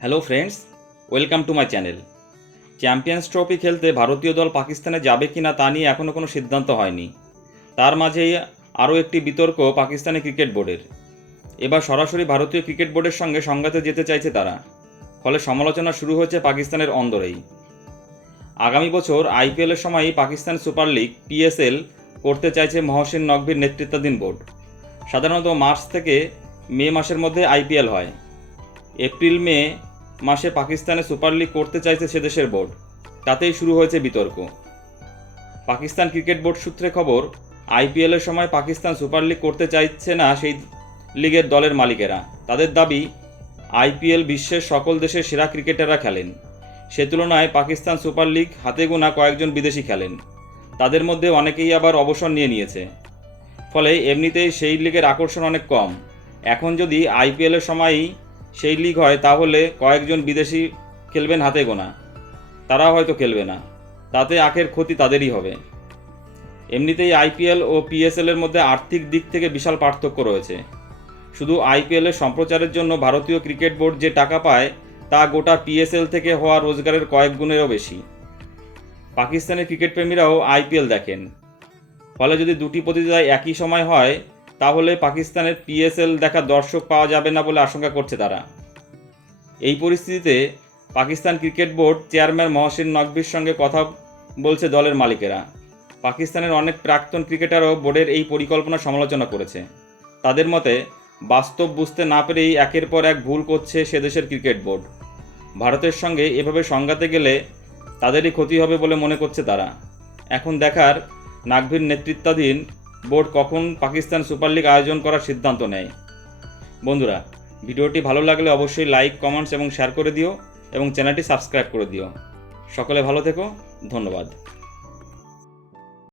Hello friends welcome to my channel champions trophy খেলতে ভারতীয় দল পাকিস্তানে যাবে কি না তা নিয়ে এখনও কোনো সিদ্ধান্ত হয়নি। তার মাঝেই আরও একটি বিতর্ক পাকিস্তানি ক্রিকেট বোর্ডের। এবার সরাসরি ভারতীয় ক্রিকেট বোর্ডের সঙ্গে সংঘাতে যেতে চাইছে তারা। ফলে সমালোচনা শুরু হয়েছে পাকিস্তানের অন্দরেই। আগামী বছর আইপিএলের সময়ই পাকিস্তান সুপার লিগ পিএসএল করতে চাইছে মহসিন নকভির নেতৃত্বাধীন বোর্ড। সাধারণত মার্চ থেকে মে মাসের মধ্যে আইপিএল হয়। এপ্রিল, মে মাসে পাকিস্তানে সুপার লিগ করতে চাইছে সে দেশের বোর্ড। তাতেই শুরু হয়েছে বিতর্ক। পাকিস্তান ক্রিকেট বোর্ড সূত্রে খবর আইপিএলের সময় পাকিস্তান সুপার লিগ করতে চাইছে না সেই লিগের দলের মালিকেরা। তাদের দাবি, আইপিএল বিশ্বের সকল দেশের সেরা ক্রিকেটাররা খেলেন। সে তুলনায় পাকিস্তান সুপার লিগ হাতে গোনা কয়েকজন বিদেশি খেলেন। তাদের মধ্যে অনেকেই আবার অবসর নিয়ে নিয়েছে। ফলে এমনিতেই সেই লিগের আকর্ষণ অনেক কম। এখন যদি আইপিএলের সময়ই সেই লিগ হয়, তাহলে কয়েকজন বিদেশি খেলবেন হাতে গোনা। তারা হয়তো খেলবে না। তাতে আখের ক্ষতি তাদেরই হবে। এমনিতেই আইপিএল ও পিএসএল এর মধ্যে আর্থিক দিক থেকে বিশাল পার্থক্য রয়েছে। শুধু আইপিএলের সম্প্রচারের জন্য ভারতীয় ক্রিকেট বোর্ড যে টাকা পায়, তা গোটা পিএসএল থেকে হওয়া রোজগারের কয়েক গুণেরও বেশি। পাকিস্তানের ক্রিকেট প্রেমীরাও আইপিএল দেখেন। ফলে যদি দুটি প্রতিযোগিতায় একই সময় হয় তাহলে পাকিস্তানের পিএসএল দেখা দর্শক পাওয়া যাবে না বলে আশঙ্কা করছে তারা। এই পরিস্থিতিতে Pakistan cricket board chairman Mohsin নকভির সঙ্গে কথা বলছে দলের মালিকেরা। পাকিস্তানের অনেক প্রাক্তন ক্রিকেটারও বোর্ডের এই পরিকল্পনা সমালোচনা করেছে। তাদের মতে, বাস্তব বুঝতে না পেরেই একের পর এক ভুল করছে সে দেশের ক্রিকেট বোর্ড। ভারতের সঙ্গে এভাবে সংঘাতে গেলে তাদেরই ক্ষতি হবে বলে মনে করছে তারা। এখন দেখার নাকভির নেতৃত্বাধীন বোর্ড কখন পাকিস্তান সুপার লিগ আয়োজন করার সিদ্ধান্ত নেয়। বন্ধুরা, ভিডিওটি ভালো লাগলে অবশ্যই লাইক, কমেন্টস এবং শেয়ার করে দিও এবং চ্যানেলটি সাবস্ক্রাইব করে দিও। সকলে ভালো থেকো, ধন্যবাদ।